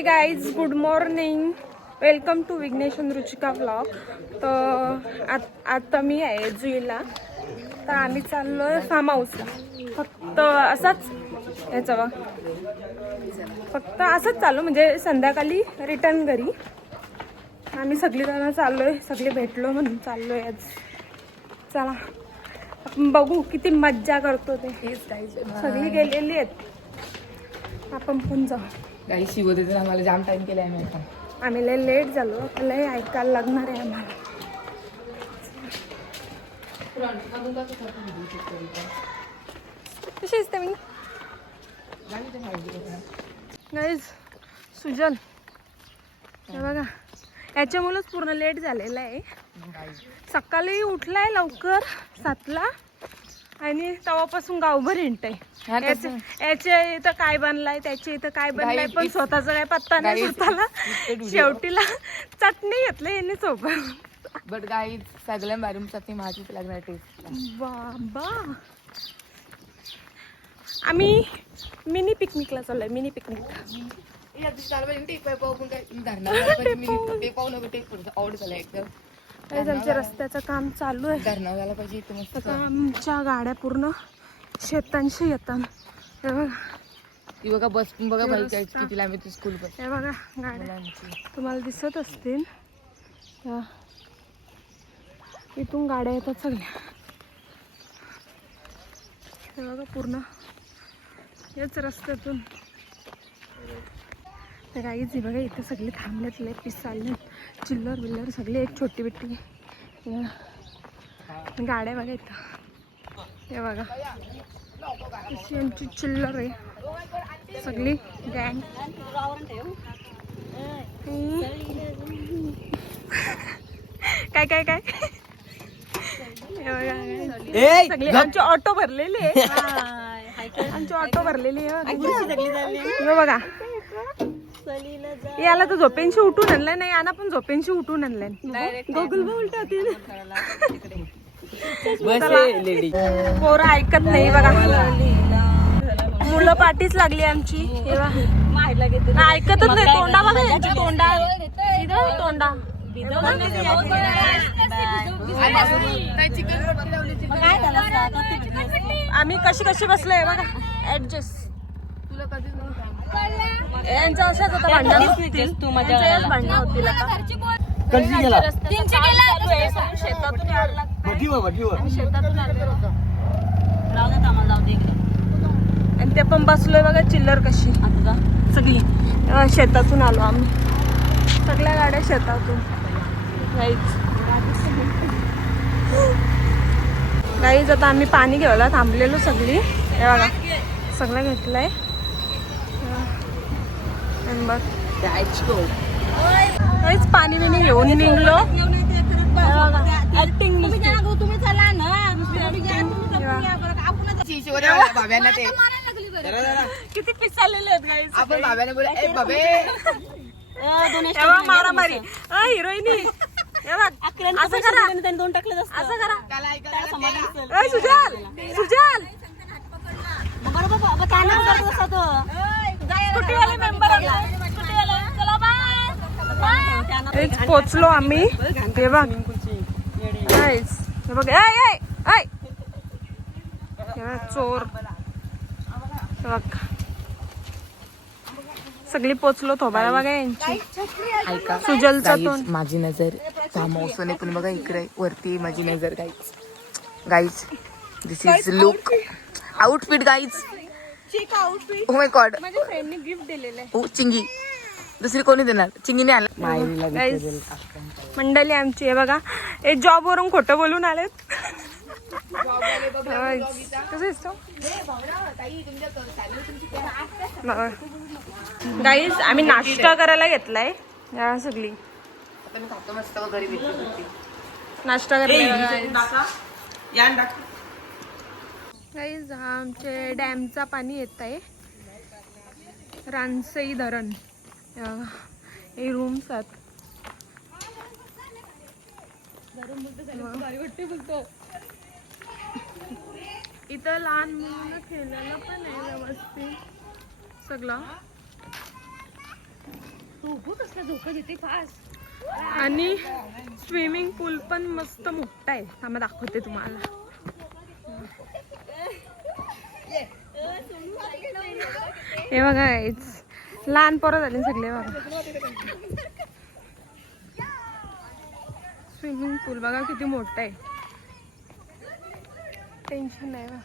हे guys, good morning. Welcome to Vighnesh आणि Ruchika vlog. तर आता मी आहे जुईला. तर आम्ही चाललोय फार्म हाऊसला. फक्त असंच याचं बघ, फक्त असंच चालू, म्हणजे संध्याकाळी रिटर्न घरी. आम्ही सगळीजण चाललोय, सगळे भेटलो म्हणून चाललोय आज. चला आपण बघू किती मज्जा करतो ते. सगळी गेलेली आहेत, आपण पण जाऊ. काही शिवते आम्हाला जाम टाइम केलाय आम्ही लय लेट झालो, लय ऐकायला लागणार आहे आम्हाला. कशी असते मी गाईज. सुजल हे बघा, याच्यामुळेच पूर्ण लेट झालेला आहे. सकाळी उठलाय लवकर 7ला आणि तेव्हापासून गावभर हिंडतंय. याच्या इथं काय बनलाय, त्याच्या इथं काय बनलाय, पण स्वतःचा काय पत्ता नाही स्वतःला. शेवटीला चटणी घेतली यांनी सोबत. बट गाईज सगळ्या बारीम चटणी माझीच लागणार टेस्ट. बाबा आम्ही मिनी पिकनिकला चाललोय. मिनी पिकनिक आमच्या रस्त्याचं काम चालू आहे. आता आमच्या गाड्या पूर्ण शेतांशी येतात. ती बघा बस बघा बाई किती लांब आहे स्कूल बस. हे बघा गाड्या तुम्हाला दिसत असतील. इथून गाड्या येतात सगळ्या. हे बघा पूर्ण याच रस्त्यातून. तर काहीच बघा इथे सगळे थांबलेत, लय पीस चालले, चिल्लर बिल्लर सगळे, एक छोटी बिट्टी गाड्या बघा इथं. हे बघा अशी आमची चिल्लर आहे सगळी गँग. काय काय काय हे बघा सगळे आमची ऑटो भरलेली आहे. आमची ऑटो भरलेली आहे बघा. याला तर झोपेंशी उठून आणलंय, नाही याला पण झोपेंशी उठून आणलंय. गोगल उलटा पोरं ऐकत नाही बघा. मुलं पाठीच लागली आमची. ऐकतच नाही. तोंडा बघा यांची, तोंडा तोंडा. आम्ही कशी कशी बसलोय बघा, ऍडजस्ट. यांचं असंच होतं, भांडण होतील, भांडण होतील. शेतातून आणि ते पण बसलोय बघा चिल्लर कशी सगळी. शेतातून आलो आम्ही, सगळ्या गाड्या शेतातून. गाईज आता आम्ही पाणी घ्यायला थांबलेलो सगळी. हे बघा सगळं घेतलंय. काहीच पाणी बिणी घेऊन निघलो. ऍक्टिंग किती पिस चाललेले आहेत गाईज. आपण बाब्याने बोला ए बाबे मारामारी. हिरोईनी असं करा, दोन टाकले असं करा. सुजाल सुजाल पोचलो आम्ही. हे बघ हे बघ चोर. सगळी पोचलो. थोबाला बघा यांची. सुजलचा तोंड. माझी नजर फार्म हाऊस पण बघा इकडे वरती माझी नजर. Guys this is look outfit guys. Oh my God, माझ्या फ्रेंडने गिफ्ट दिलेलं आहे. ओ चिंगी, दुसरी कोणी देणार? चिंगीने आला. मंडळी आमची आहे बघा. एक जॉब वरून खोटं बोलून आलेत. गाईज आम्ही नाश्ता करायला घेतलाय. या सगळी नाश्ता करायला. गाईज आमचे डॅमचा पाणी येत आहे. रानसई धरण. हे रूम्स आहेत. इथं लहान मुलांना खेळायला पण आहे व्यवस्थित सगळं. आणि स्विमिंग पूल पण मस्त मोठा आहे. आम्ही दाखवते तुम्हाला. हे बघा गाईज, लहान पोरं झाले सगळे बघा. स्विमिंग पूल बघा किती मोठा आहे. टेन्शन नाही बा.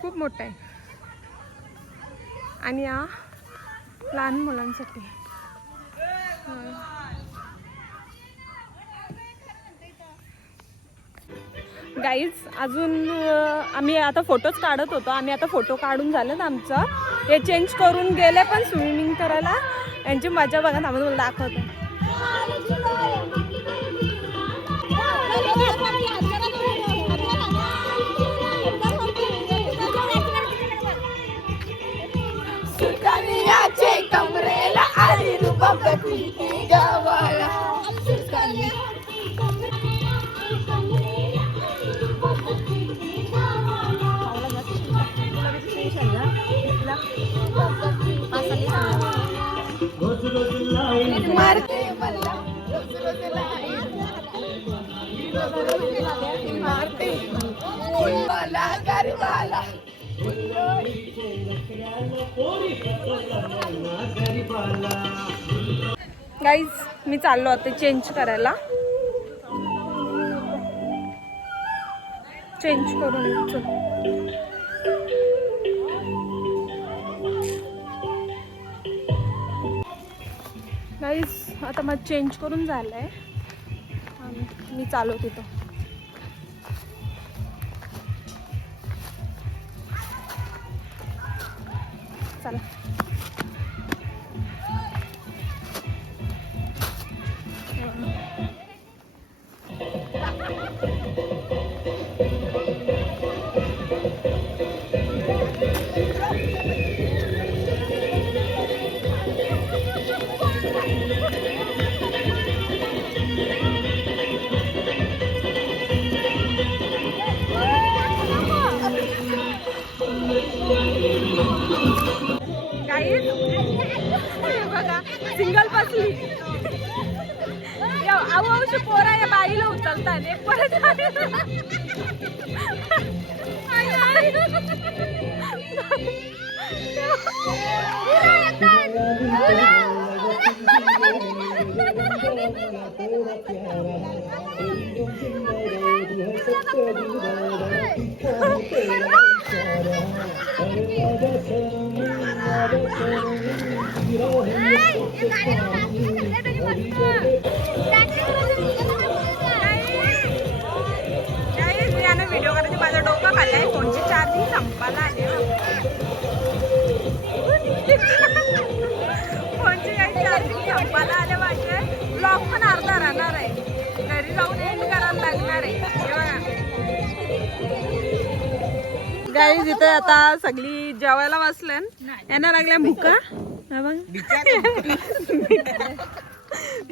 खूप मोठा आहे. आणि या लहान मुलांसाठी. गाईज अजून आम्ही आता फोटोच काढत होतो. आम्ही आता फोटो काढून झालेत आमचं. हे चेंज करून गेले पण स्विमिंग करायला. यांची मजा बघा ना, आम्ही तुम्हाला दाखवतो. कमरेला आली गाईज मी चाललो आता चेंज करायला. चेंज करून येतो. गाईज आता मग चेंज करून झालंय. मी चालवत होतो. चला. बघा सिंगल बसली. अवश्य पोरा या बाईला उचलतात. एक परत व्हिडिओ करायची. माझा डोका खाल्लाय. फोनची चार्जिंग संपायला आली. फोनची काही चार्जिंग संपायला आले. माझे ब्लॉग पण अर्धा राहणार आहे. घरी जाऊन एंड करायला लागणार आहे. गाईज इथे आता सगळी जेवायला बसल्या. यांना लागल्या भुका.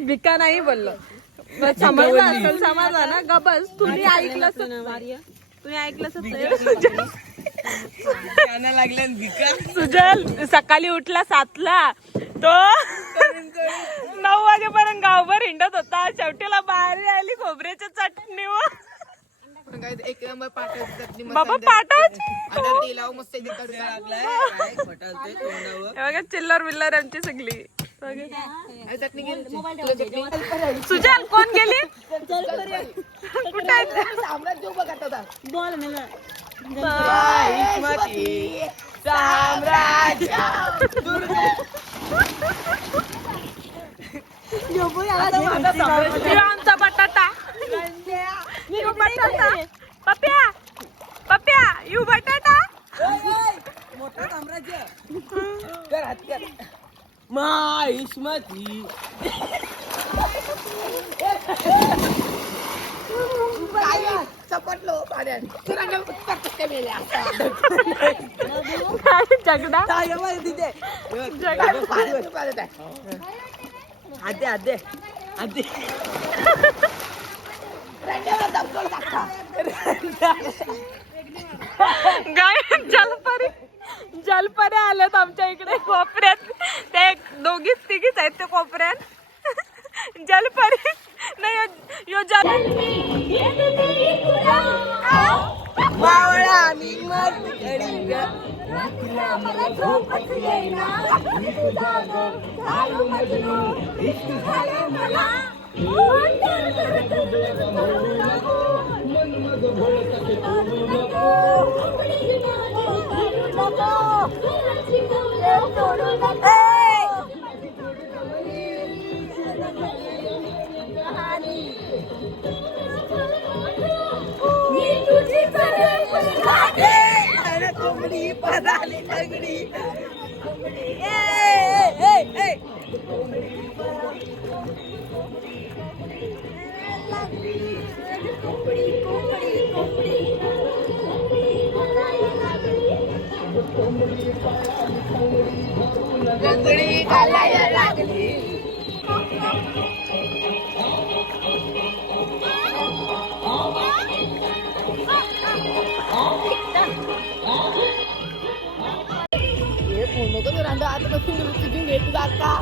भिका नाही बोललो. समजला असेल. समजला ना. गबस तुम्ही ऐकलं. तुम्ही ऐकलं. सुजल सकाळी उठला 7ला. तो 9 वाजेपर्यंत गावभर हिंडत होता. शेवटीला बाहेर आली खोबऱ्याच्या चटणीवर. एक नंबर पाठवत बाबा पाठवच. चिल्लर बिल्लर आमची सगळी. सुजल कोण गेली. कुठे आमचा बटाटा. पप्या पप्या यू बटाटा. मोठा साम्राज्य कर हात कर माहिष्मती. चपटलो झगडा. आदे आदे आदे गाय जलपरी जलपऱ्या आल्यात आमच्या इकडे कोपऱ्यात. ते दोघीच तिघीच आहेत ते कोपऱ्यात. जलपरी नाही यो जल मावळा मी मस्त घडी ग. कोंबडी पदाली तगडी. लंगडी घालायला लागली. हे फोन नको रांदा आता बसून घेतो जाता.